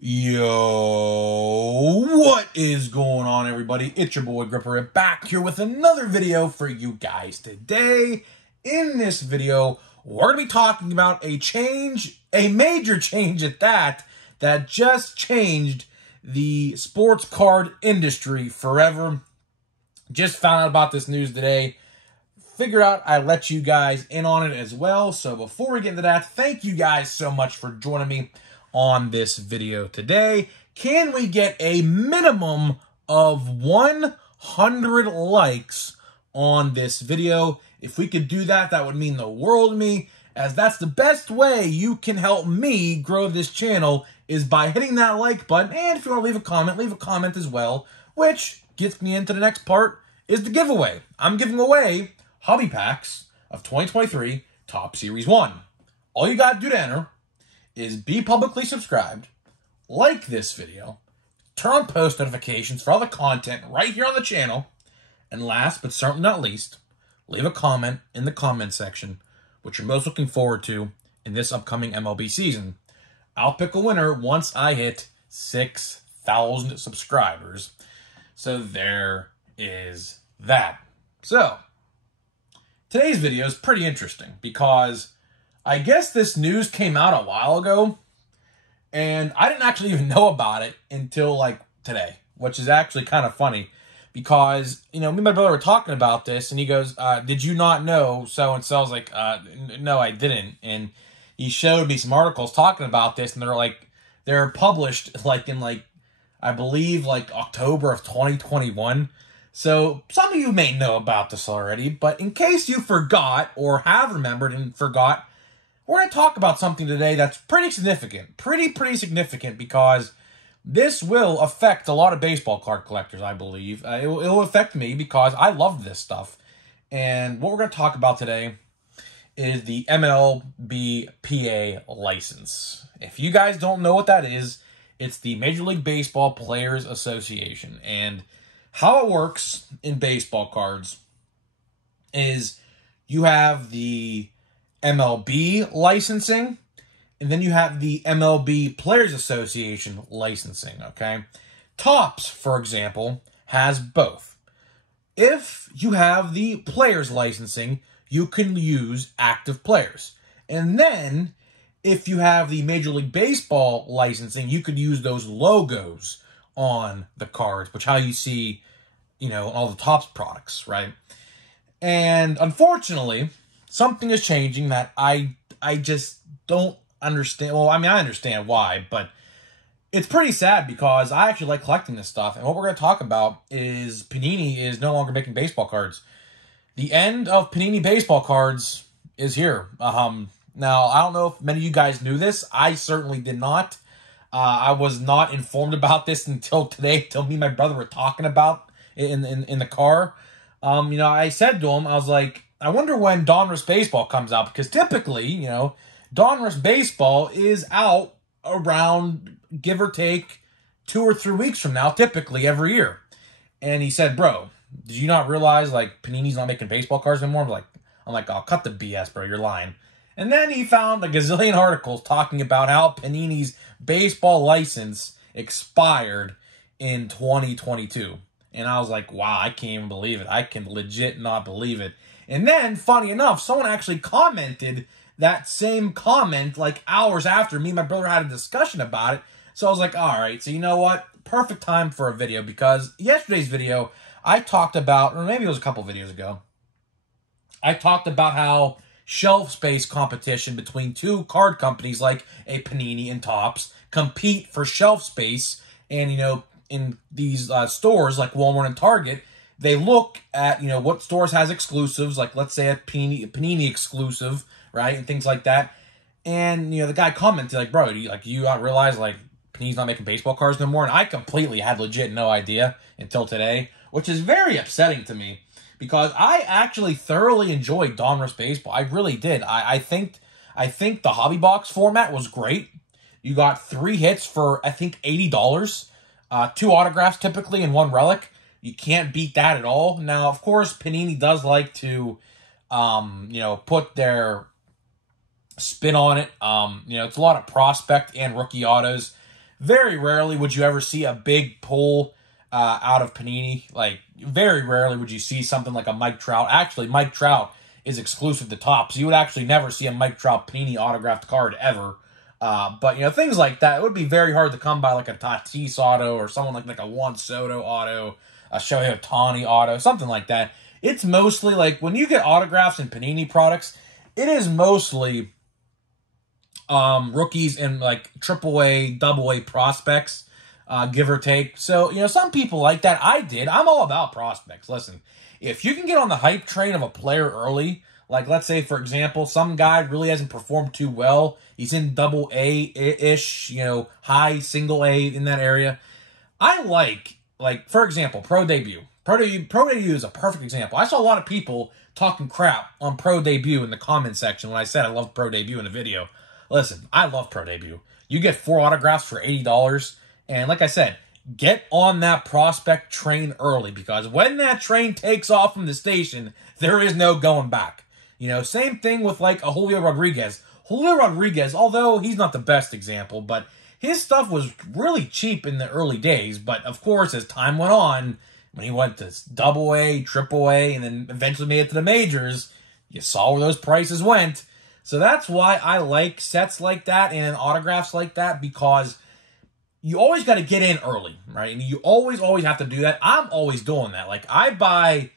Yo, what is going on, everybody? It's your boy Gripper back here with another video for you guys. Today, in this video, we're going to be talking about a major change at that just changed the sports card industry forever. Just found out about this news today. Figure out I let you guys in on it as well. So before we get into that, thank you guys so much for joining me on this video today. Can we get a minimum of 100 likes on this video? If we could do that, that would mean the world to me, as that's the best way you can help me grow this channel is by hitting that like button. And if you want to leave a comment as well, which gets me into the next part, is the giveaway. I'm giving away hobby packs of 2023 Topps Series 1. All you got to do to enter is be publicly subscribed, like this video, turn on post notifications for all the content right here on the channel, and last but certainly not least, leave a comment in the comment section what you're most looking forward to in this upcoming MLB season. I'll pick a winner once I hit 6,000 subscribers. So there is that. So today's video is pretty interesting because I guess this news came out a while ago, and I didn't actually even know about it until, like, today, which is actually kind of funny because, you know, me and my brother were talking about this, and he goes, did you not know so-and-so? I was like, no, I didn't, and he showed me some articles talking about this, and they're published, like, in, like, I believe, like, October of 2021. So some of you may know about this already, but in case you forgot or have remembered and forgot, we're going to talk about something today that's pretty significant. Pretty significant because this will affect a lot of baseball card collectors, I believe. It will affect me because I love this stuff. And what we're going to talk about today is the MLBPA license. If you guys don't know what that is, it's the Major League Baseball Players Association. And how it works in baseball cards is you have the MLB licensing, and then you have the MLB Players Association licensing, okay? Topps, for example, has both. If you have the players licensing, you can use active players. And then, if you have the Major League Baseball licensing, you could use those logos on the cards, which how you see, you know, all the Topps products, right? And unfortunately, something is changing that I just don't understand. Well, I mean, I understand why, but it's pretty sad because I actually like collecting this stuff. And what we're going to talk about is Panini is no longer making baseball cards. The end of Panini baseball cards is here. Now, I don't know if many of you guys knew this. I certainly did not. I was not informed about this until today, until me and my brother were talking about it in the car. You know, I said to him, I was like, I wonder when Donruss Baseball comes out, because typically, you know, Donruss Baseball is out around, give or take, 2 or 3 weeks from now, typically every year. And he said, bro, did you not realize, like, Panini's not making baseball cards anymore? I'm like, oh, cut the BS, bro, you're lying. And then he found a gazillion articles talking about how Panini's baseball license expired in 2022. And I was like, wow, I can't even believe it. I can legit not believe it. And then, funny enough, someone actually commented that same comment like hours after me and my brother had a discussion about it. So I was like, all right, so you know what? Perfect time for a video, because yesterday's video, I talked about, or maybe it was a couple videos ago, I talked about how shelf space competition between two card companies like a Panini and Topps compete for shelf space. And, you know, in these stores like Walmart and Target, they look at, you know, what stores has exclusives, like let's say a Panini exclusive, right, and things like that. And, you know, the guy commented, like, bro, you realize, like, Panini's not making baseball cards no more? And I completely had legit no idea until today, which is very upsetting to me because I actually thoroughly enjoyed Donruss Baseball. I really did. I think the hobby box format was great. You got 3 hits for, I think, $80. 2 autographs typically and 1 relic. You can't beat that at all. Now, of course, Panini does like to, you know, put their spin on it. You know, it's a lot of prospect and rookie autos. very rarely would you ever see a big pull out of Panini. Like, very rarely would you see something like a Mike Trout. Actually, Mike Trout is exclusive to Topps. You would actually never see a Mike Trout Panini autographed card ever. But, you know, things like that, it would be very hard to come by, like a Tatis auto or someone like a Juan Soto auto, a Shohei Ohtani auto, something like that. It's mostly, like, when you get autographs in Panini products, it is mostly rookies and, like, AAA, AA prospects, give or take. So, you know, some people like that. I did. I'm all about prospects. Listen, if you can get on the hype train of a player early, like, let's say, for example, some guy really hasn't performed too well. He's in AA-ish, you know, high single A in that area. I like, for example, Pro Debut. Pro Debut is a perfect example. I saw a lot of people talking crap on Pro Debut in the comment section when I said I love Pro Debut in the video. Listen, I love Pro Debut. You get 4 autographs for $80. And like I said, get on that prospect train early, because when that train takes off from the station, there is no going back. You know, same thing with like a Julio Rodriguez. Julio Rodriguez, although he's not the best example, but his stuff was really cheap in the early days. But of course, as time went on, when he went to AA, AAA, and then eventually made it to the majors, you saw where those prices went. So that's why I like sets like that and autographs like that, because you always got to get in early, right? And you always have to do that. I'm always doing that. Like, I buy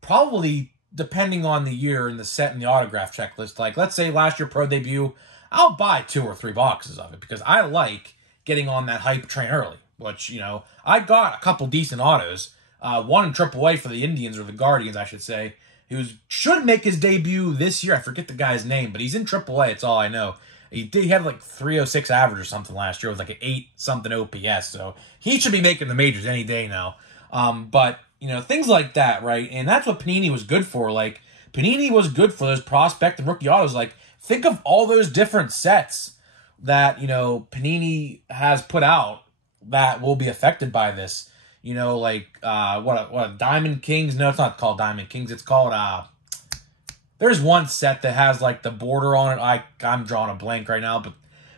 probably, depending on the year and the set and the autograph checklist, like, let's say last year Pro Debut, I'll buy 2 or 3 boxes of it because I like getting on that hype train early, which, you know, I got a couple decent autos. One in AAA for the Indians, or the Guardians, I should say, who should make his debut this year. I forget the guy's name, but he's in AAA, it's all I know. He had like 306 average or something last year with like an 8-something OPS, so he should be making the majors any day now. But, you know, things like that, right? And that's what Panini was good for. Like, Panini was good for those prospect and rookie autos. Like, think of all those different sets that, you know, Panini has put out that will be affected by this. You know, like, what Diamond Kings? No, it's not called Diamond Kings. It's called, there's one set that has, like, the border on it. I'm drawing a blank right now, but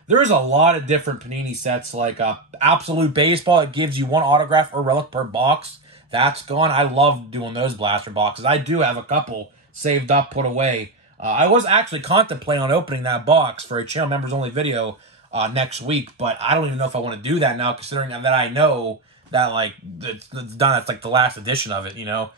there's a lot of different Panini sets, like Absolute Baseball. It gives you 1 autograph or relic per box. That's gone. I love doing those blaster boxes. I do have a couple saved up, put away. I was actually contemplating on opening that box for a channel members only video next week, but I don't even know if I want to do that now, considering that I know that, like, it's done. It's like the last edition of it, you know.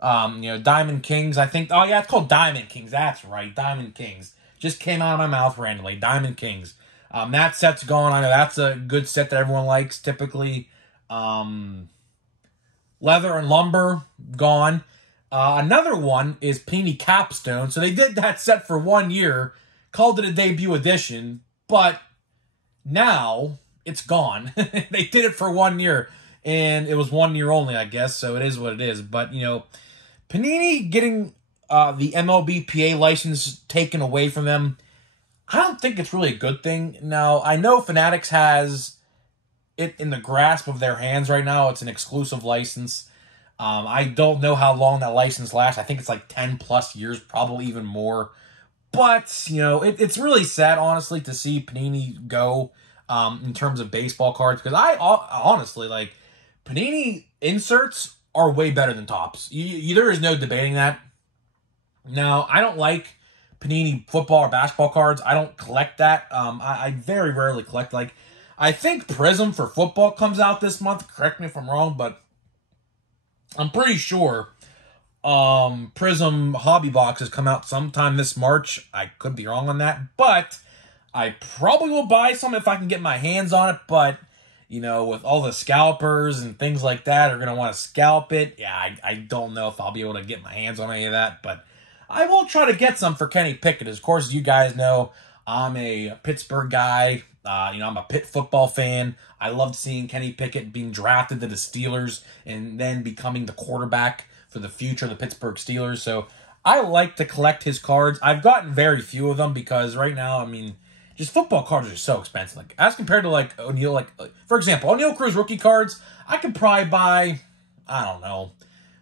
You know, Diamond Kings, I think. Oh, yeah, it's called Diamond Kings. That's right, Diamond Kings. Just came out of my mouth randomly. Diamond Kings. That set's gone. I know that's a good set that everyone likes, typically. Leather and Lumber, gone. Another one is Panini Capstone. So they did that set for 1 year, called it a debut edition, but now it's gone. They did it for 1 year, and it was 1 year only, I guess, so it is what it is. But, you know, Panini getting the MLBPA license taken away from them, I don't think it's really a good thing. Now, I know Fanatics has it in the grasp of their hands right now. It's an exclusive license. I don't know how long that license lasts. I think it's like 10+ years, probably even more. But, you know, it's really sad, honestly, to see Panini go in terms of baseball cards. Because I honestly, like, Panini inserts are way better than Topps. There is no debating that. Now, I don't like Panini football or basketball cards. I don't collect that. I very rarely collect. Like, I think Prism for football comes out this month. Correct me if I'm wrong, but I'm pretty sure Prism Hobby Boxes come out sometime this March. I could be wrong on that, but I probably will buy some if I can get my hands on it. But, you know, with all the scalpers and things like that are going to want to scalp it, yeah, I don't know if I'll be able to get my hands on any of that, but I will try to get some for Kenny Pickett. Of course, as you guys know, I'm a Pittsburgh guy. You know, I'm a Pitt football fan. I loved seeing Kenny Pickett being drafted to the Steelers and then becoming the quarterback for the future of the Pittsburgh Steelers. So I like to collect his cards. I've gotten very few of them because right now, I mean, just football cards are so expensive. Like, as compared to, like, O'Neal, like, for example, O'Neal Cruz rookie cards, I could probably buy, I don't know,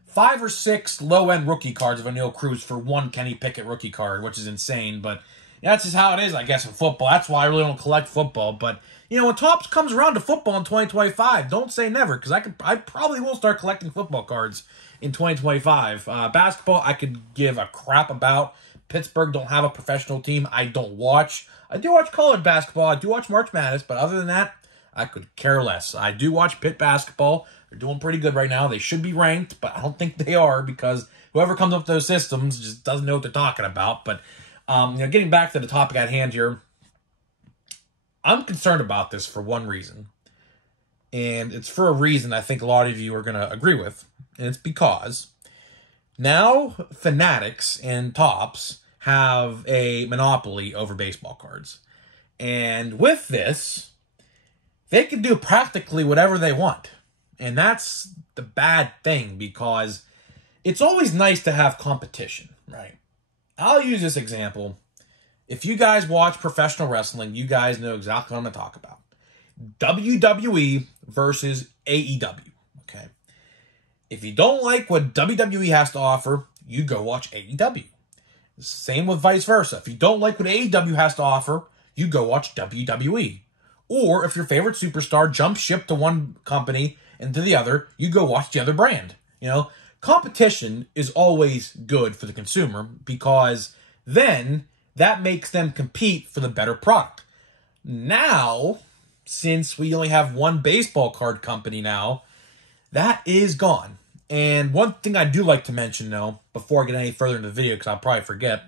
5 or 6 low-end rookie cards of O'Neal Cruz for 1 Kenny Pickett rookie card, which is insane. But That's just how it is, I guess, in football. That's why I really don't collect football. But, you know, when Topps comes around to football in 2025, don't say never, because I probably will start collecting football cards in 2025. Basketball, I could give a crap about. Pittsburgh don't have a professional team. I don't watch. I do watch college basketball. I do watch March Madness, but other than that, I could care less. I do watch Pitt basketball. They're doing pretty good right now. They should be ranked, but I don't think they are, because whoever comes up with those systems just doesn't know what they're talking about. But you know, getting back to the topic at hand here, I'm concerned about this for one reason, and it's for a reason I think a lot of you are going to agree with, and it's because now Fanatics and Topps have a monopoly over baseball cards. And with this, they can do practically whatever they want. And that's the bad thing, because it's always nice to have competition, right? I'll use this example. If you guys watch professional wrestling, you guys know exactly what I'm going to talk about. WWE versus AEW, okay? If you don't like what WWE has to offer, you go watch AEW. Same with vice versa. If you don't like what AEW has to offer, you go watch WWE. Or if your favorite superstar jumps ship to one company and to the other, you go watch the other brand. You know, competition is always good for the consumer, because then that makes them compete for the better product. Now, since we only have one baseball card company now, that is gone. And one thing I do like to mention, though, before I get any further into the video, because I'll probably forget,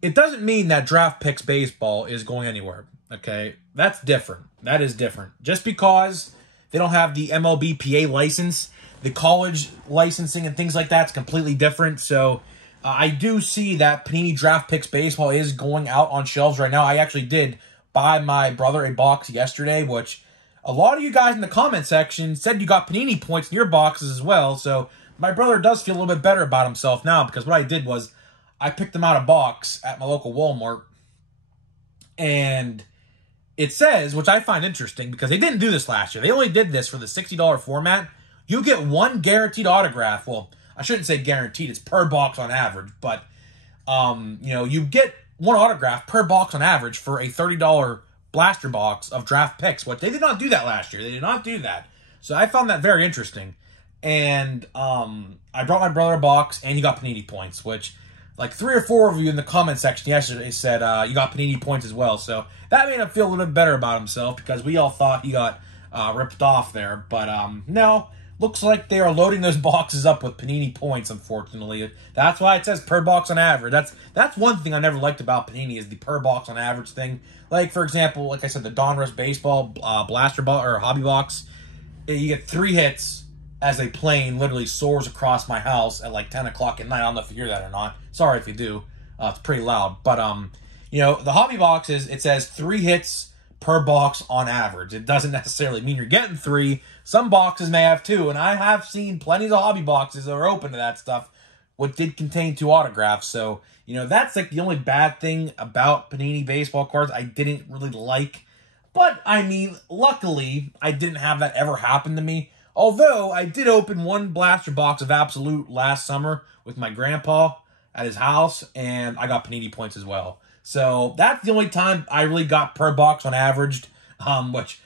it doesn't mean that Draft Picks Baseball is going anywhere, okay? That's different. That is different. Just because they don't have the MLBPA license, the college licensing and things like that is completely different. So I do see that Panini Draft Picks Baseball is going out on shelves right now. I actually did buy my brother a box yesterday, which a lot of you guys in the comment section said you got Panini points in your boxes as well. So my brother does feel a little bit better about himself now, because what I did was I picked him out a box at my local Walmart, and it says, which I find interesting, because they didn't do this last year. They only did this for the $60 format. You get one guaranteed autograph. Well, I shouldn't say guaranteed. It's per box on average. But, you know, you get one autograph per box on average for a $30 blaster box of draft picks. But they did not do that last year. They did not do that. So I found that very interesting. And I brought my brother a box, and he got Panini points, which, like 3 or 4 of you in the comment section yesterday said you got Panini points as well. So that made him feel a little bit better about himself, because we all thought he got ripped off there. But no, looks like they are loading those boxes up with Panini points, unfortunately. That's why it says per box on average. That's one thing I never liked about Panini, is the per box on average thing. Like, for example, like I said, the Donruss Baseball blaster box or hobby box, you get 3 hits as a plane literally soars across my house at like 10 o'clock at night. I don't know if you hear that or not. Sorry if you do. It's pretty loud. But, you know, the hobby boxes, it says 3 hits per box on average. It doesn't necessarily mean you're getting 3. Some boxes may have 2, and I have seen plenty of hobby boxes that are open to that stuff, what did contain 2 autographs. So, you know, that's like the only bad thing about Panini baseball cards I didn't really like. But, I mean, luckily, I didn't have that ever happen to me. Although, I did open one blaster box of Absolute last summer with my grandpa at his house, and I got Panini points as well. So, that's the only time I really got per box on averaged, which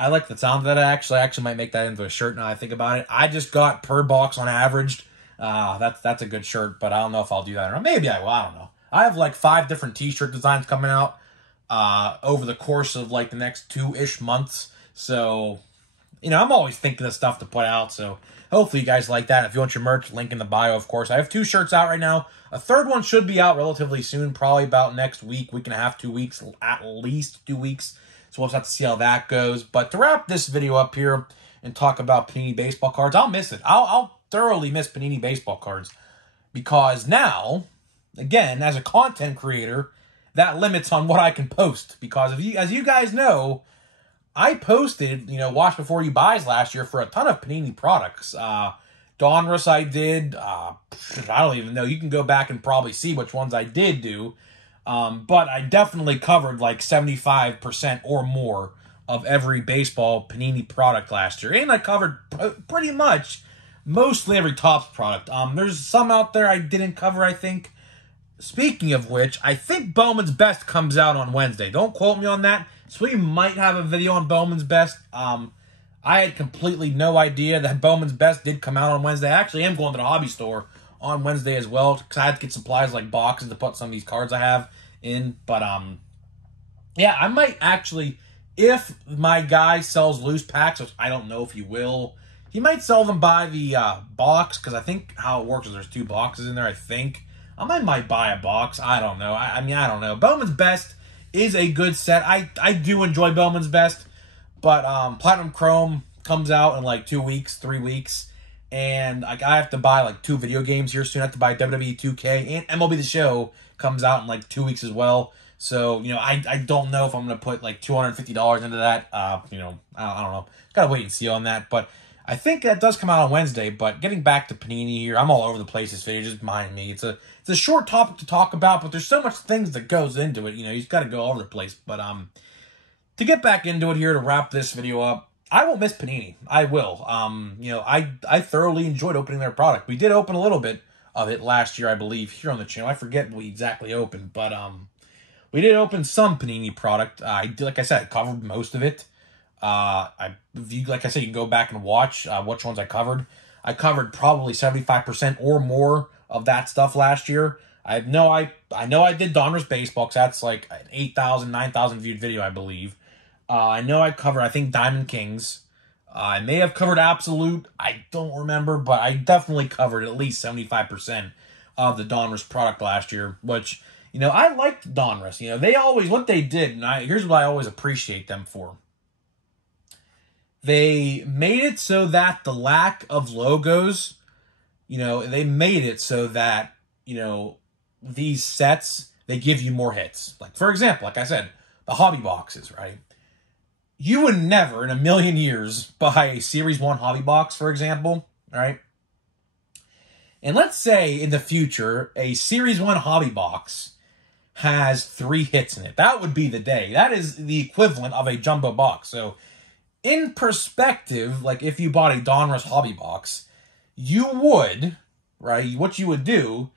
I like the sound of that, actually. I actually might make that into a shirt now I think about it. I just got per box on averaged. That's a good shirt, but I don't know if I'll do that or not. Maybe I will. I don't know. I have like 5 different t-shirt designs coming out over the course of like the next 2-ish months. So, you know, I'm always thinking of stuff to put out. So hopefully you guys like that. If you want your merch, link in the bio, of course. I have 2 shirts out right now. A third one should be out relatively soon, probably about next week and a half, 2 weeks, at least 2 weeks. So we'll just have to see how that goes. But to wrap this video up here and talk about Panini baseball cards, I'll miss it. I'll thoroughly miss Panini baseball cards, because now, again, as a content creator, that limits on what I can post. Because as you guys know, I posted, you know, Watch Before You Buys last year for a ton of Panini products. Donruss I did. I don't even know. You can go back and probably see which ones I did do. But I definitely covered like 75% or more of every baseball Panini product last year. And I covered pretty much mostly every Topps product. There's some out there I didn't cover, I think. speaking of which, I think Bowman's Best comes out on Wednesday. Don't quote me on that. So we might have a video on Bowman's Best. I had completely no idea that Bowman's Best did come out on Wednesday. I actually am going to the hobby store on Wednesday as well, because I had to get supplies like boxes to put some of these cards I have in. But, yeah, I might actually, if my guy sells loose packs, which I don't know if he will, he might sell them by the box, because I think how it works is there's 2 boxes in there, I think. I might buy a box. I don't know. I mean, I don't know. Bowman's Best is a good set. I do enjoy Bowman's Best. But Platinum Chrome comes out in like 2 weeks, 3 weeks. And I have to buy like 2 video games here soon. I have to buy WWE 2K. And MLB The Show comes out in like 2 weeks as well. So, you know, I don't know if I'm going to put like $250 into that. You know, I don't know. Got to wait and see on that. But I think that does come out on Wednesday. But getting back to Panini here, I'm all over the place this video. Just mind me. It's a short topic to talk about, but there's so much things that goes into it. You know, you just got to go all over the place. But, to get back into it here, to wrap this video up, I will miss Panini. I will. You know, I thoroughly enjoyed opening their product. We did open a little bit of it last year, I believe, here on the channel. I forget what we exactly opened, but we did open some Panini product. Like I said, I covered most of it. Like I said, you can go back and watch which ones I covered. I covered probably 75% or more of that stuff last year. I know I did Donruss Baseball, because that's like an 8,000, 9,000 viewed video, I believe. I know I covered, I think, Diamond Kings. I may have covered Absolute. I don't remember, but I definitely covered at least 75% of the Donruss product last year, which, you know, I liked Donruss. You know, they always, what they did, and here's what I always appreciate them for. They made it so that the lack of logos, you know, they made it so that, you know, these sets, they give you more hits. Like, for example, like I said, the hobby boxes, right? You would never in a million years buy a Series 1 hobby box, for example, right? And let's say in the future, a Series 1 hobby box has 3 hits in it. That would be the day. That is the equivalent of a jumbo box. So, in perspective, like if you bought a Donruss hobby box, you would, right, what you would do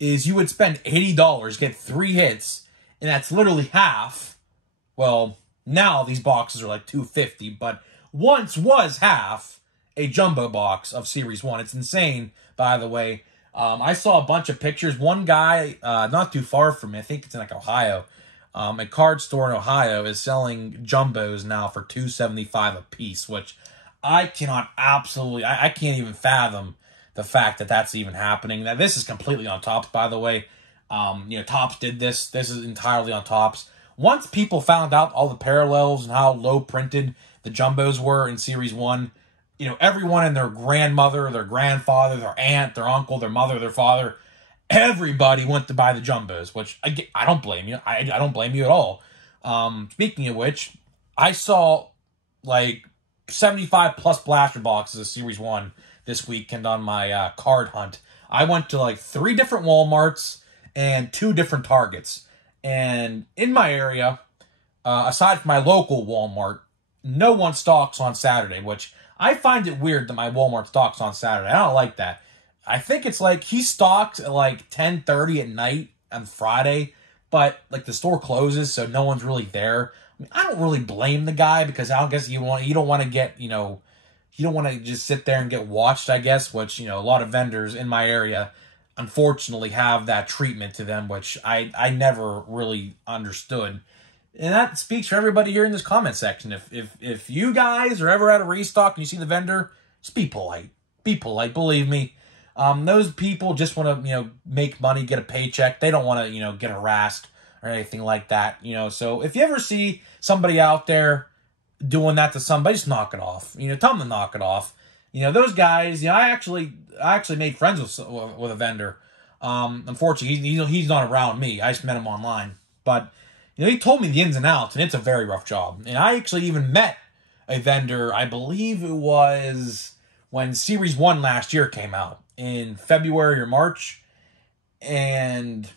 is you would spend $80, get 3 hits, and that's literally half. Well, now these boxes are like $250, but once was half a jumbo box of Series 1. It's insane, by the way. I saw a bunch of pictures. One guy, not too far from me, I think it's in like Ohio, a card store in Ohio is selling jumbos now for $275 a piece, which I cannot I can't even fathom the fact that that's even happening. Now, this is completely on Topps, by the way. You know, Topps did this. This is entirely on Topps. Once people found out all the parallels and how low printed the jumbos were in Series 1, you know, everyone and their grandmother, their grandfather, their aunt, their uncle, their mother, their father, everybody went to buy the jumbos, which I don't blame you. I don't blame you at all. Speaking of which, I saw like 75 plus blaster boxes of Series 1 this weekend on my card hunt. I went to like 3 different Walmarts and 2 different Targets. And in my area, aside from my local Walmart, no one stocks on Saturday, which I find it weird that my Walmart stocks on Saturday. I don't like that. I think it's like he stocks at like 10:30 at night on Friday, but like the store closes, so no one's really there. I mean, I don't really blame the guy, because I guess you don't want to get, you know, you don't want to just sit there and get watched, I guess, which, you know, a lot of vendors in my area unfortunately have that treatment to them, which I never really understood. And that speaks for everybody here in this comment section. If you guys are ever at a restock and you see the vendor, just be polite. Be polite, believe me. Those people just want to, you know, make money, get a paycheck. They don't want to, you know, get harassed or anything like that, you know. So if you ever see somebody out there doing that to somebody, just knock it off. You know, tell them to knock it off. You know, those guys, you know, I actually made friends with a vendor. Unfortunately, he's not around me. I just met him online. But, you know, he told me the ins and outs, and it's a very rough job. And I actually even met a vendor, I believe it was when Series 1 last year came out in February or March. And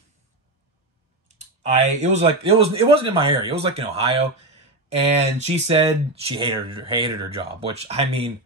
it wasn't in my area. It was like in Ohio. And she said she hated her job, which, I mean,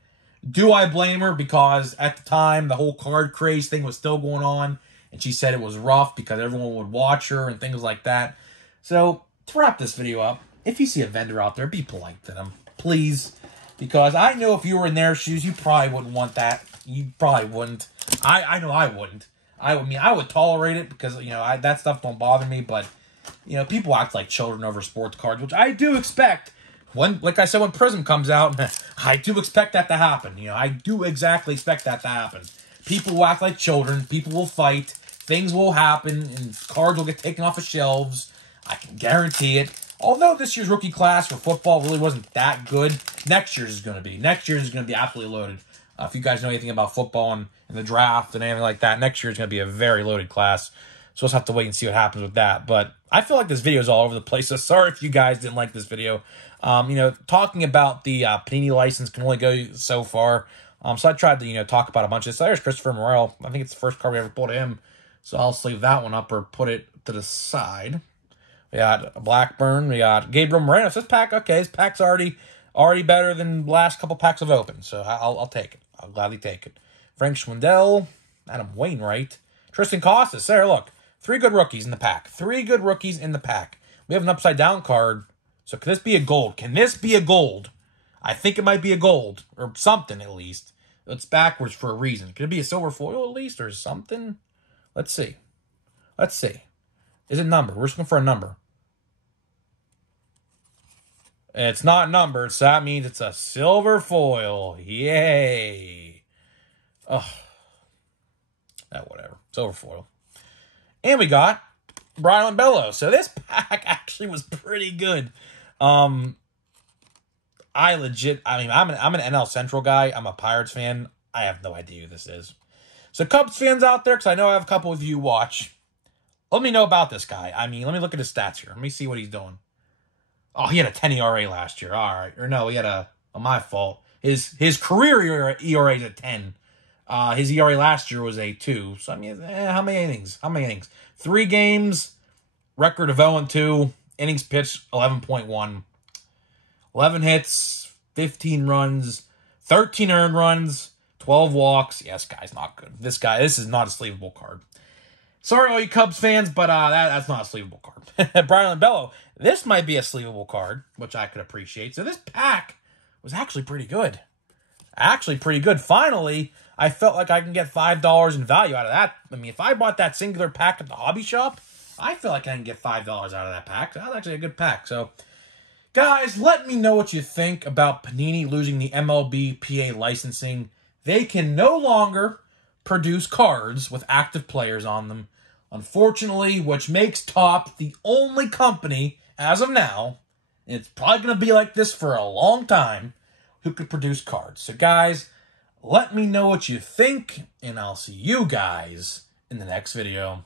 do I blame her? Because at the time, the whole card craze thing was still going on. and she said it was rough because everyone would watch her and things like that. So, to wrap this video up, if you see a vendor out there, be polite to them, please. Because I know if you were in their shoes, you probably wouldn't want that. You probably wouldn't. I know I wouldn't. I would tolerate it because, you know, that stuff don't bother me. But, you know, people act like children over sports cards, which I do expect. Like I said, when Prism comes out, I do expect that to happen. You know, I do exactly expect that to happen. People will act like children. People will fight. Things will happen, and cards will get taken off of shelves. I can guarantee it. Although this year's rookie class for football really wasn't that good, next year's is going to be. Next year's is going to be absolutely loaded. If you guys know anything about football and the draft and anything like that, next year's going to be a very loaded class. So we'll have to wait and see what happens with that. But I feel like this video is all over the place, so sorry if you guys didn't like this video. You know, talking about the Panini license can only go so far. So I tried to, you know, talk about a bunch of this. So there's Christopher Morel. I think it's the first card we ever pulled him. So I'll sleeve that one up or put it to the side. We got Blackburn. We got Gabriel Moreno. So this pack, okay, this pack's already better than the last couple packs I've opened. So I'll take it. I'll gladly take it. Frank Schwindel, Adam Wainwright, Tristan Costas. There, look. 3 good rookies in the pack. 3 good rookies in the pack. We have an upside down card. So can this be a gold? Can this be a gold? I think it might be a gold. Or something at least. It's backwards for a reason. Could it be a silver foil at least or something? Let's see. Let's see. Is it number? We're just looking for a number. It's not numbered, so that means it's a silver foil. Yay. Oh. Whatever. Silver foil. And we got Brian Bello. So this pack actually was pretty good. I'm an NL Central guy. I'm a Pirates fan. I have no idea who this is. So Cubs fans out there, because I know I have a couple of you watch, let me know about this guy. I mean, let me look at his stats here. Let me see what he's doing. Oh, he had a 10 ERA last year. All right. Or no, he had my fault. His career ERA is a 10. His ERA last year was a 2. So, I mean, how many innings? 3 games, record of 0-2, innings pitched 11.1. 11 hits, 15 runs, 13 earned runs, 12 walks. Yes, guy's not good. This is not a sleevable card. Sorry, all you Cubs fans, but that's not a sleevable card. Brian Bello, this might be a sleevable card, which I could appreciate. So this pack was actually pretty good. Finally, I felt like I can get $5 in value out of that. I mean, if I bought that singular pack at the hobby shop, I feel like I can get $5 out of that pack. That was actually a good pack. So, guys, let me know what you think about Panini losing the MLB PA licensing. They can no longer produce cards with active players on them, unfortunately, which makes Topps the only company, as of now, and it's probably going to be like this for a long time, who could produce cards. So, guys, let me know what you think, and I'll see you guys in the next video.